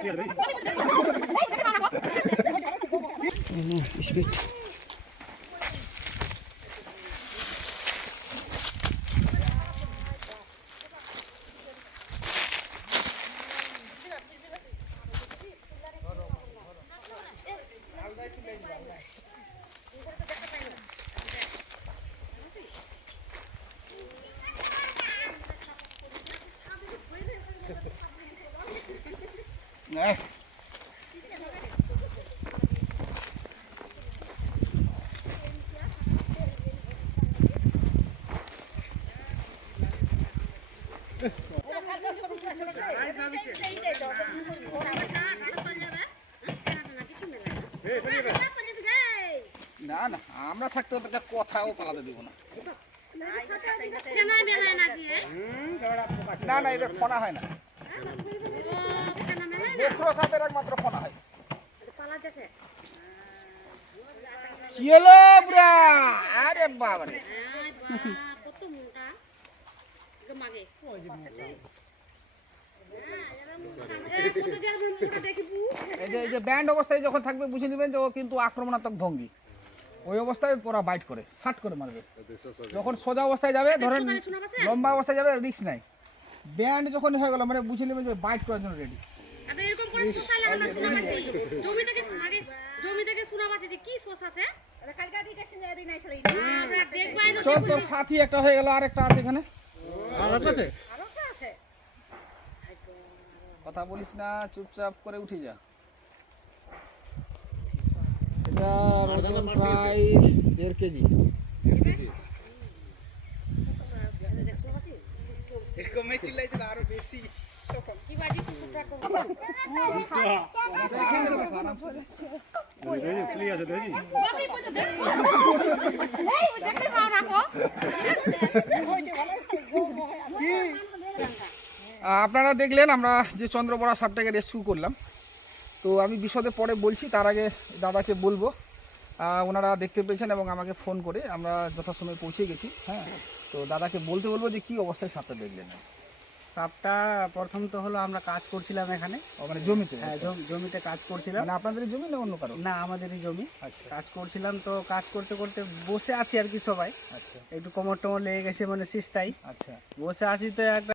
না না আমরা থাকতে ওদেরকে কথাও পালাতে দিব না। না না এদের ফোনা হয় না, সাপের একমাত্র ফোনা হয়। কি হলো বুড়া? আরে বাবা রে, এই যে ব্যান্ড অবস্থায় যখন থাকবে বুঝে নেবেন যে ও কিন্তু আক্রমণাত্মক ভঙ্গি। ওই অবস্থায় ওরা বাইট করে, শাট করে মারবে। যখন সোজা অবস্থায় যাবে, ধরেন লম্বা অবস্থায় যাবে, রিস্ক নাই। ব্যান্ড যখন হয়ে গেল মানে বুঝে নেবেন যে বাইট করার জন্য রেডি। তোর সাথী একটা হয়ে গেল, আর একটা আছে এখানে। কথা বলিস না, চুপচাপ করে উঠে যা। এটা ওজন প্রায় 1.5 কেজি। আরো বেশি আপনারা দেখলেন আমরা যে চন্দ্রবড়া সাপটাকে রেস্কিউ করলাম। তো আমি বিশদে পরে বলছি, তার আগে দাদাকে বলবো। ওনারা দেখতে পেয়েছেন এবং আমাকে ফোন করে আমরা যথাসময়ে পৌঁছে গেছি। হ্যাঁ, তো দাদাকে বলতে বলবো যে কী অবস্থায় সাপটা দেখলেন। সাপটা প্রথম তো হলো আমরা কাজ করছিলাম এখানে, মানে জমিতে। হ্যাঁ, জমিতে কাজ করছিলাম। মানে আপনাদের জমি না অন্য কারো? না, আমাদেরই জমি। আচ্ছা, কাজ করছিলাম, তো কাজ করতে করতে বসে আছি আর কি সবাই। আচ্ছা, একটু কোমর টোমর লেগে গেছে, মানে সিস্তাই। আচ্ছা, বসে আছি তো একটা